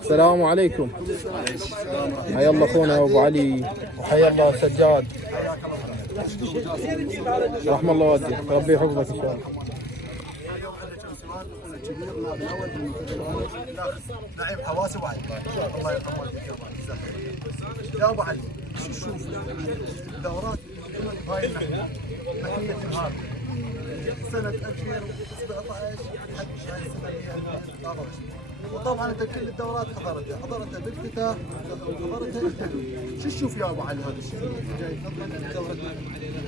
السلام عليكم. حيا الله اخونا ابو علي، وحيا الله سجاد. رحم الله والديك، ربي يحفظك ان شاء الله. نعيم حواس ابو علي، الله يرحم والديك يا ابو علي. شوف الدورات بهاي الناحيه، ناحيه النهار سنه 2017 لحد هاي السنه اللي 2023. وطبعا انت كل الدورات حضرتها بالافتتاح وحضرتها التدوين. شو تشوف يا ابو علي هذا الشيء اللي جاي تفضل دوره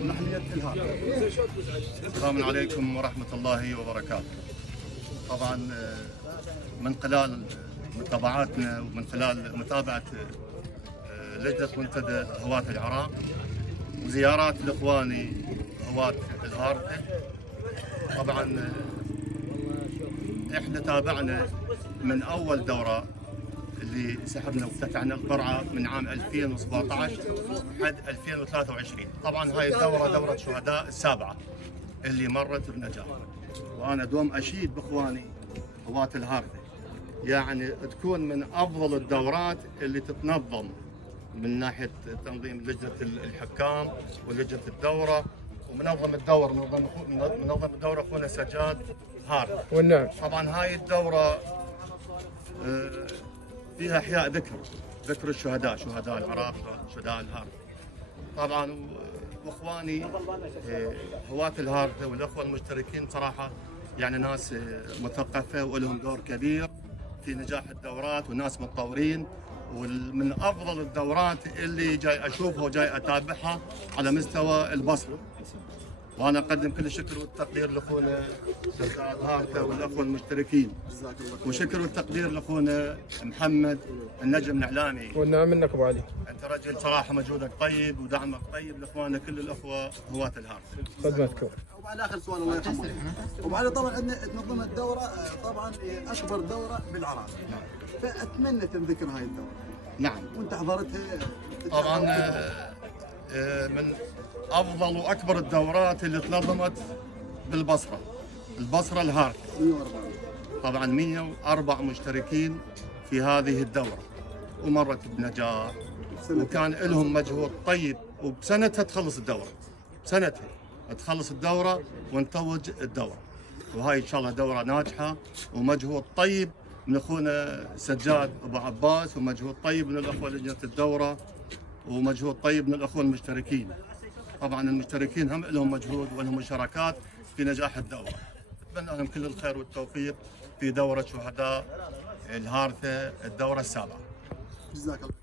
ناحيه الهار؟ السلام عليكم ورحمه الله وبركاته. طبعا من خلال متابعاتنا ومن خلال متابعه لجنه منتدى هواة العراق وزيارات لاخواني هواة الهارثه، طبعا احنا تابعنا من اول دوره اللي سحبنا وافتتحنا القرعه من عام 2017 لحد 2023. طبعا هاي الدوره دوره شهداء السابعه اللي مرت بنجاح، وانا دوم اشيد باخواني هواة الهارثه، يعني تكون من افضل الدورات اللي تتنظم من ناحيه تنظيم لجنه الحكام ولجنه الدوره ومنظم الدوره منظم الدوره اخونا سجاد هارث. والنعم. طبعا هاي الدوره فيها احياء ذكر الشهداء، شهداء العراق، شهداء الهارث. طبعا واخواني هواة الهارثه والاخوه المشتركين صراحه يعني ناس مثقفه ولهم دور كبير في نجاح الدورات وناس متطورين، ومن افضل الدورات اللي جاي اشوفها وجاي اتابعها على مستوى البصره. وانا اقدم كل الشكر والتقدير لاخونا سجاد هارثه والاخوه المشتركين، وشكر والتقدير لاخونا محمد النجم الاعلامي. والنعم منك ابو علي. انت رجل صراحه مجهودك طيب ودعمك طيب لاخواننا كل الاخوه هواة الهارثه. خدمتكم. وعلى اخر سؤال الله يرحمه. وبعد طبعا عندنا تنظم الدوره طبعا اكبر دوره بالعراق، فاتمنى تنذكر هاي الدوره. نعم. وانت حضرتها طبعا من افضل واكبر الدورات اللي تنظمت بالبصره الهارثه. 104 طبعا 104 مشتركين في هذه الدوره ومرت بنجاح، وكان لهم مجهود طيب، وبسنتها تخلص الدوره، بسنتها تخلص الدوره ونتوج الدوره. وهاي ان شاء الله دوره ناجحه ومجهود طيب من اخونا سجاد ابو عباس، ومجهود طيب من الاخوه لجنه الدوره، ومجهود طيب من الاخوه المشتركين. طبعا المشتركين هم لهم مجهود ولهم مشاركات في نجاح الدوره. اتمنى لهم كل الخير والتوفيق في دوره شهداء الهارثه الدوره السابعه. جزاك الله.